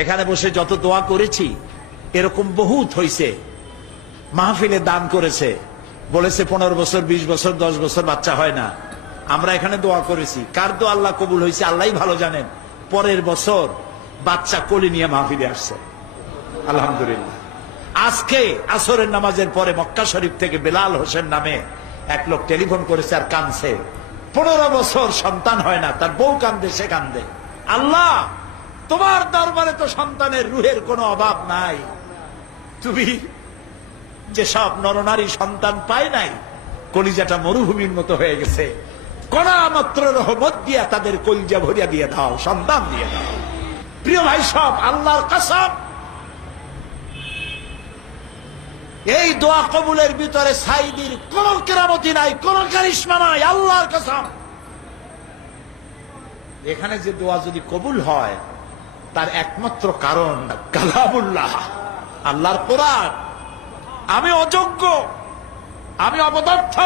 এখানে বসে যত দোয়া করেছি এরকম বহুত হইছে, মাহফিলে দান করেছে, বলেছে 15 বছর 20 বছর 10 বছর বাচ্চা হয় না। আমরা এখানে দোয়া করেছি, কার দোয়া আল্লাহ কবুল হয়েছে আল্লাহই ভালো জানেন। পরের বছর বাচ্চা কোলে নিয়ে মাহফিলে আসছে, আলহামদুলিল্লাহ। আজকে আসরের নামাজের পরে মক্কা শরীফ থেকে বেলাল হোসেন নামে এক লোক টেলিফোন করেছে আর কাঁদছে। 15 বছর সন্তান হয় না, তার বউ কান্দে, সে কান্দে। আল্লাহ, তোমার দরবারে তো সন্তানের রুহের কোনো অভাব নাই। তুমি যেসব নরনারী সন্তান পায় নাই, কলিজাটা মরুভূমির মতো হয়ে গেছে, কণা মাত্র রহমত দিয়া তাদের কলিজা ভরিয়া দিয়ে দাও, সন্তান দিয়ে দাও। প্রিয় ভাই সব, আল্লাহর কসম, এই দোয়া কবুলের ভিতরে সাইদির কোন কেরামতি নাই, কোন কারিশমা নাই, আল্লাহর কসম। এখানে যে দোয়া যদি কবুল হয় তার একমাত্র কারণ কালামুল্লাহ, আল্লাহর কোরআন। আমি অযোগ্য, আমি অপদার্থ,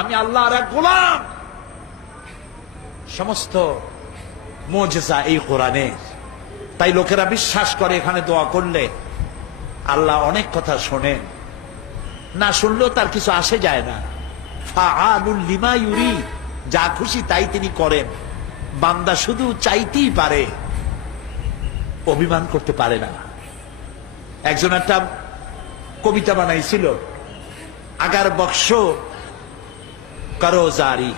আমি আল্লাহর এক গোলাম। সমস্ত মুজিজা এই কোরআনের। তাই লোকেরা বিশ্বাস করে এখানে দোয়া করলে আল্লাহ অনেক কথা শোনেন, না শুনলেও তার কিছু আসে যায় না। ফাআলুল লিমা ইউরিদ, যা খুশি তাই তিনি করেন। বান্দা শুধু চাইতেই পারে, অভিমান করতে পারে না। একজন একটা কবিতা বানাইছিল, আগার বক্স করো জারি,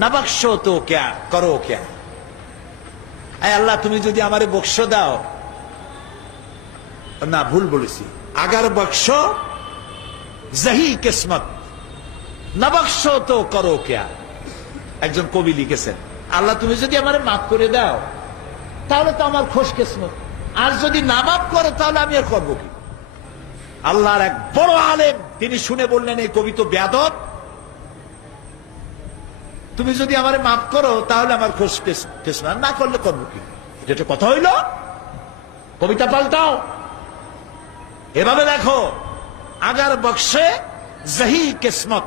না বক্স তো ক্যা করো ক্যা। আল্লাহ, তুমি যদি আমারে বক্স দাও, না ভুল বলেছি, আগার বক্স জহি কিসমত, না বক্স তো করো ক্যা। একজন কবি লিখেছেন, আল্লাহ তুমি যদি আমারে মাফ করে দাও তাহলে তো আমার খোশ কিসমত, আর যদি না মাফ করো তাহলে আমি আর করবো কি। আল্লাহর এক বড় আলেম, তিনি শুনে বললেন, এই কবি তো বেয়াদব, তুমি যদি আমারে মাফ করো তাহলে আমার খোশ কিসমত, না করলে করবো কি। যেটা কথা হইল, কবিতা পাল্টাও, এভাবে দেখো, আগার বক্সে জহি কিসমত,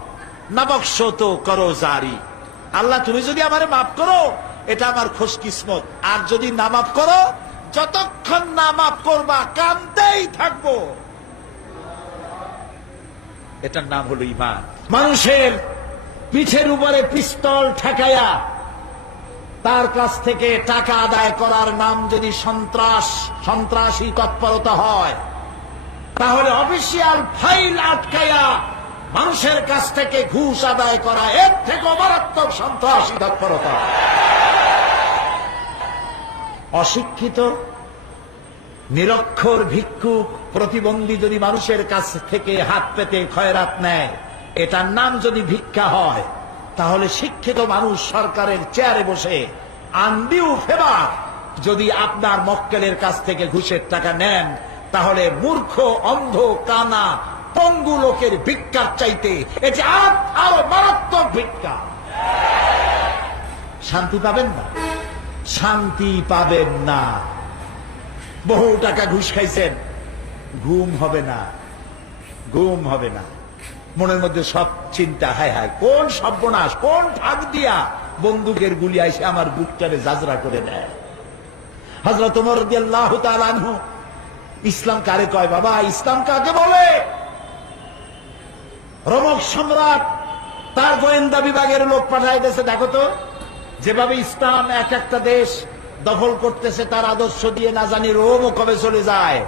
না বক্স তো করো জারি। আল্লাহ তুমি যদি আমারে মাফ করো এটা আমার খোশ কিসমত, আর যদি না মাফ করো, যতক্ষণ না মাফ করবা কাঁদতেই থাকবো। এটার নাম হলো ঈমান। মানুষের পিঠের উপরে পিস্তল ঠেকাইয়া তার কাছ থেকে টাকা আদায় করার নাম যদি সন্ত্রাসী তৎপরতা হয়, তাহলে অফিসিয়াল ফাইল আটকাইয়া মানুষের কাছ থেকে ঘুষ আদায় করা এর থেকে মারাত্মক সন্ত্রাসী তৎপরতা। অশিক্ষিত, নিরক্ষর, ভিক্ষুক, প্রতিবন্ধী যদি মানুষের কাছ থেকে হাত পেতে খয়রাত নেয়, এটার নাম যদি ভিক্ষা হয়, তাহলে শিক্ষিত মানুষ সরকারের চেয়ারে বসে আনডিউ ফেভার যদি আপনার মক্কেলের কাছ থেকে ঘুষের টাকা নেন, তাহলে মূর্খ, অন্ধ, কানা, পঙ্গু লোকের ভিক্ষার চাইতে এটি আরো মারাত্মক ভিক্ষা। শান্তি পাবেন না, শান্তি পাবেন না। বহু টাকা ঘুষ খাইছেন, ঘুম হবে না, ঘুম হবে না। মনের মধ্যে সব চিন্তা, হায় হায় কোন সর্বনাশ, কোন ফাঁক দিয়া বন্দুকের গুলি আইসে আমার বুকটারে জাজরা করে দেয়। হযরত ওমর রাদিয়াল্লাহু তাআলা আনহু, ইসলাম কারে কয় বাবা, ইসলাম কাকে বলে? রোমক সম্রাট তার গোয়েন্দা বিভাগের লোক পাঠায় দিয়েছে, দেখো তো যেভাবে ইসলাম এক একটা দেশ দখল করতেছে, তার আদর্শ দিয়ে না জানি রোমও কবে চলে যায়।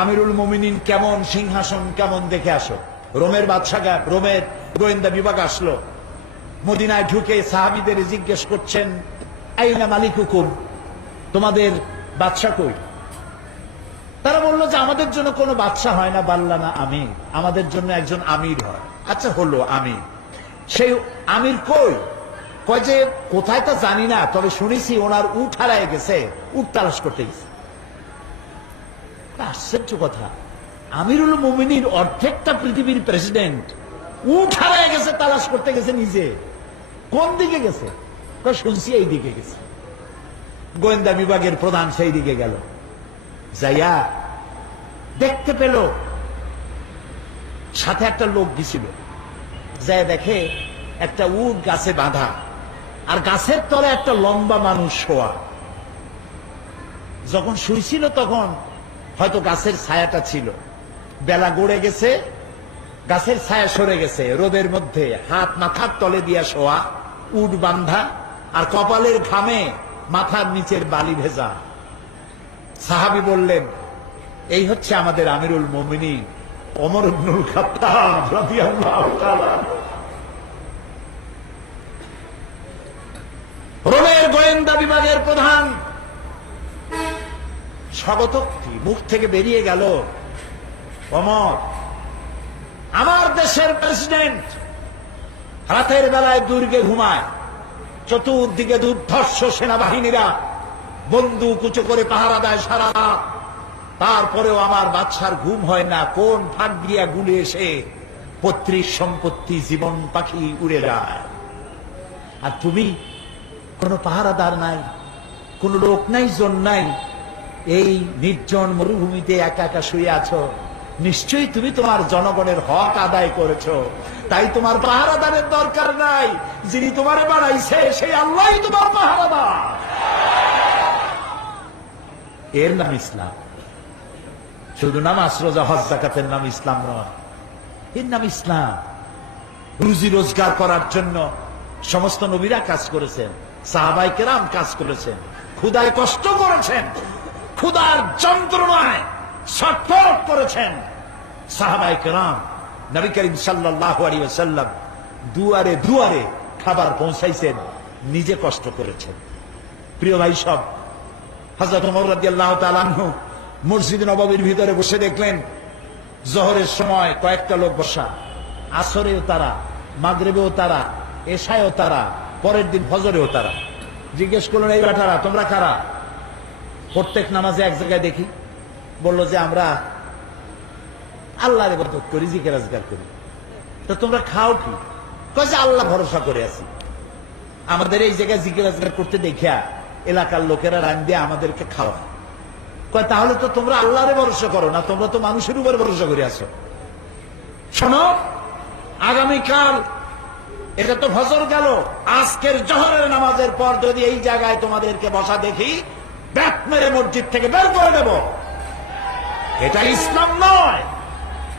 আমিরুল মুমিনিন কেমন, সিংহাসন কেমন, দেখে আসো। রোমের বাদশা, রোমের গোয়েন্দা বিভাগ আসলো, মদিনায় ঢুকে সাহাবীদের জিজ্ঞেস করছেন, আইনা মালিকুকুম, তোমাদের বাদশা কই? তারা বললো যে আমাদের জন্য কোনো বাদশা হয় না, বাল্লানা আমির, আমাদের জন্য একজন আমির হয়। আচ্ছা হলো আমির, সেই আমির কই? কয় যে কোথায় তা জানি না, তবে শুনেছি ওনার উট হারায় গেছে, উট তালাশ করতে গেছে। আশ্চর্য কথা, আমিরুল মুমিনিন অর্ধেকটা পৃথিবীর প্রেসিডেন্ট, উট হারায় গেছে, তালাশ করতে গেছে নিজে। কোন দিকে গেছে? শুনছি এই দিকে গেছে। গোয়েন্দা বিভাগের প্রধান সেই দিকে গেল, যাইয়া দেখতে পেল সাথে একটা লোক গেছিল, যাই দেখে একটা উট গাছে বাঁধা, আর গাছের তলে একটা লম্বা মানুষ শোয়া। যখন শুইছিল তখন হয়তো গাছের ছায়াটা ছিল, বেলা গড়ে গেছে, গাছের ছায়া সরে গেছে, রোদের মধ্যে হাত মাথার তলে দিয়া শোয়া, উট বান্ধা, আর কপালের ঘামে মাথার নিচের বালি ভেজা। সাহাবী বললেন, এই হচ্ছে আমাদের আমিরুল মুমিনিন ওমর ইবনুল খাত্তাব রাদিয়াল্লাহু তাআলা। রোমের গোয়েন্দা বিভাগের প্রধান স্বগতোক্তি মুখ থেকে বেরিয়ে গেল, ওমর, আমার দেশের প্রেসিডেন্ট রাতের বেলায় দুর্গে ঘুমায়, চতুর্দিকে দুর্ধর্ষ সেনাবাহিনীরা বন্দুক উঁচু করে পাহারা দেয় সারা রাত, তারপরেও আমার বাদশার ঘুম হয় না। কোন ফাঁক দিয়া গুলি এসে পৈতৃক সম্পত্তি জীবন পাখি উড়ে যায়, আর তুমি কোনো পাহারাদার নাই, কোন লোক নাই, জন নাই, এই নির্জন মরুভূমিতে একা একা শুয়ে আছো। নিশ্চয়ই তুমি তোমার জনগণের হক আদায় করেছো, তাই তোমার পাহারাদারের দরকার নাই। যিনি তোমার বানাইছে সেই আল্লাহই তোমার পাহারাদার। এর নাম ইসলাম। শুধু নামাজ রোজা হজ যাকাতের নাম ইসলাম নয়, এর নাম ইসলাম। রুজি রোজগার করার জন্য সমস্ত নবীরা কাজ করেছেন, সাহাবায়ে কেরাম কাজ করেছেন, ক্ষুধায় কষ্ট করেছেন, ক্ষুধার যন্ত্রণায় ছটফট করেছেন সাহাবায়ে কেরাম। নবী করিম সাল্লাল্লাহু আলাইহি ওয়াসাল্লাম দুয়ারে দুয়ারে খাবার পৌঁছাইছেন, নিজে কষ্ট করেছেন। প্রিয় ভাই সব, হযরত ওমর রাদিয়াল্লাহু তাআলা আনহু মসজিদ নববীর ভিতরে বসে দেখলেন জোহরের সময় কয়েকটা লোক বসা, আসরেও তারা, মাগরিবেও তারা, এশায়ও তারা, পরের দিন ফজরেও তারা। জিজ্ঞেস করলেন, এই বেটারা তোমরা কারা? প্রত্যেক নামাজে এক জায়গায় দেখি। বলল যে আমরা আল্লাহর ইবাদত করি, জিকির আজকার করি। তো তোমরা খাও কি? কয় যে আল্লাহ ভরসা করে আছি, আমাদের এই জায়গায় জিকির আজকার করতে দেখিয়া এলাকার লোকেরা রান দিয়ে আমাদেরকে খাওয়া। কয় তাহলে তো তোমরা আল্লাহরে ভরসা করো না, তোমরা তো মানুষের উপর ভরসা করে আছো। শোনো, আগামীকাল এটা তো ফজর গেল, আজকের জোহরের নামাজের পর যদি এই জায়গায় তোমাদেরকে বসা দেখি, ব্যাট মেরে মসজিদ থেকে বের করে দেব। এটা ইসলাম নয়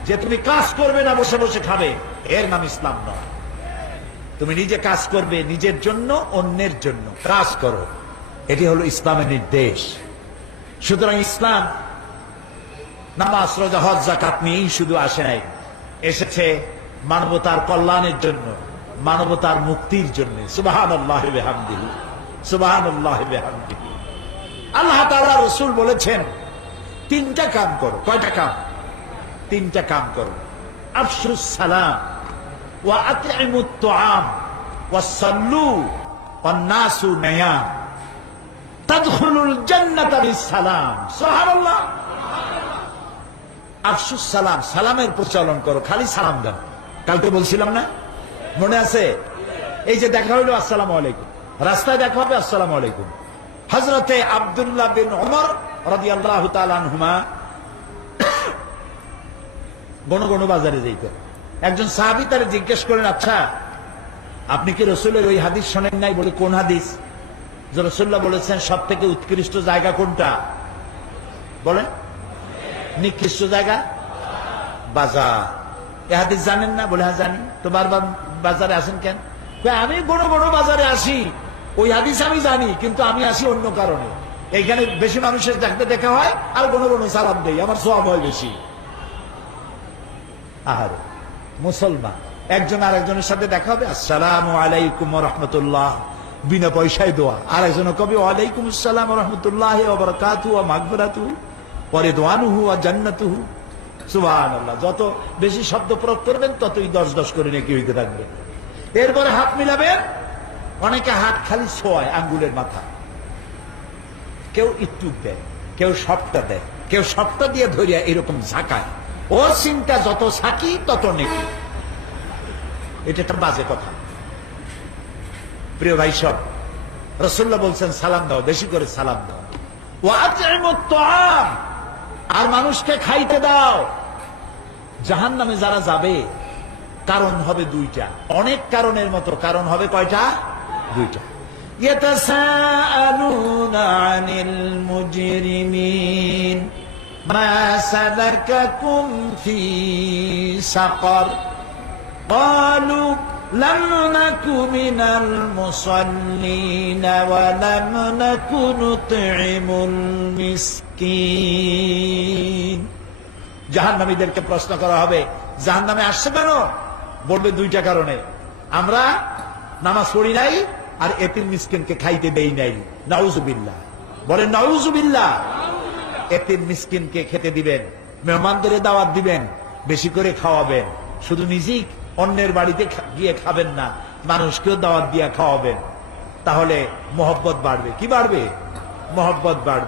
যে তুমি কাজ করবে না, বসে বসে খাবে, এর নাম ইসলাম নয়। তুমি নিজে কাজ করবে, নিজের জন্য, অন্যের জন্য কাজ করো, এটি হলো ইসলামের নির্দেশ। সুতরাং ইসলাম নামাজ রোজা হজ যাকাত নিয়েই শুধু আসে নাই, এসেছে মানবতার কল্যাণের জন্য, মানবতার মুক্তির জন্য। সুবহানাল্লাহি ওয়া বিহামদিহি, সুবহানাল্লাহি ওয়া বিহামদিহি। আল্লাহ তাআলা রাসূল বলেছেন তিনটা কাম করো। কয়টা কাম? তিনটা কাম করো। আফশুস সালাম ওয়া আতইমুত তুআম ওয়া সাল্লু ওয়ান নাসু নিয়াম তাদখুলুল জান্নাতা বিসসালাম। সুবহানাল্লাহ। আফশুস সালাম, সালামের প্রচলন করো, খালি সালাম দাও। কালকে বলছিলাম না, মনে আছে? এই যে দেখা হইলো আসসালামু আলাইকুম, রাস্তায় দেখা হবে আসসালামু আলাইকুম। হযরতে আব্দুল্লাহ বিন ওমর রাদিয়াল্লাহু তাআলা আনহুমা গণ বাজারে যাইতেন। একজন সাহাবী তারে জিজ্ঞেস করেন, আচ্ছা আপনি কি রাসূলের ওই হাদিস শোনেন নাই? বলে কোন হাদিস? যে রাসূলুল্লাহ বলেছেন সব থেকে উৎকৃষ্ট জায়গা কোনটা? বলেন। নিকৃষ্ট জায়গা বাজার। এই হাদিস জানেন না? বলে হ্যাঁ জানি। তো বারবার বাজারে আসেন কেন? আমি বড় বাজারে আসি, ওই হাদিস আমি জানি, কিন্তু আমি আসি অন্য কারণে। এইখানে বেশি মানুষের দেখা হয় আর বড় সালাম দেই, আমার সওয়াব হয় বেশি। আহারে মুসলমান, একজন আরেকজনের সাথে দেখা হবে আসসালামু আলাইকুম ওয়া রাহমাতুল্লাহ, বিনা পয়সায় দোয়া। আরেকজন কবি ওয়ালাইকুম আসসালাম ওয়া রাহমাতুল্লাহি ওয়া বারাকাতুহু ওয়া মাগফিরাতুহু ওয়া রিদওয়ানুহু ওয়া জান্নাতুহু। সুবহানাল্লাহ। যত বেশি শব্দ প্রয়োগ করবেন ততই 10 করে নেকি হইতে থাকবে। এরপরে হাত মিলাবেন। অনেকে হাত খালি ছোঁয় আঙ্গুলের মাথা, কেউ একটু দেয়, কেউ সবটা দেয়, কেউ সবটা দিয়ে ধরিয়া এরকম ঝাঁকায়। ওর চিন্তা যত সাকি তত নেকি। এটা একটা বাজে কথা। প্রিয় ভাই সব, রাসূলুল্লাহ বলছেন সালাম দাও, বেশি করে সালাম দাও। ওয়া আতইমুত তুআম, আর মানুষকে খাইতে দাও। জাহান্নামে যারা যাবে কারণ হবে দুইটা, অনেক কারণের মতো কারণ হবে কয়টা? দুইটা। يتساءلون عن المجرمين ما سلككم في سقر قالوا لم نك من المصلين ولم نك نطعم المسكين জাহান্নামীদেরকে প্রশ্ন করা হবে জাহান্নামে আসছে কেন? বলবে দুইটা কারণে, আমরা নামাজ পড়ি নাই আর এতিম মিসকিনকে খাইতে দেই নাই। নাউজুবিল্লাহ, বলেন নাউজুবিল্লাহ। এতিম মিসকিনকে খেতে দিবেন, মেহমানদের দাওয়াত দিবেন, বেশি করে খাওয়াবেন, শুধু নিজেই অন্যের বাড়িতে গিয়ে খাবেন না, মানুষকেও দাওয়াত দিয়ে খাওয়াবেন, তাহলে মহব্বত বাড়বে। কি বাড়বে? মহব্বত বাড়বে।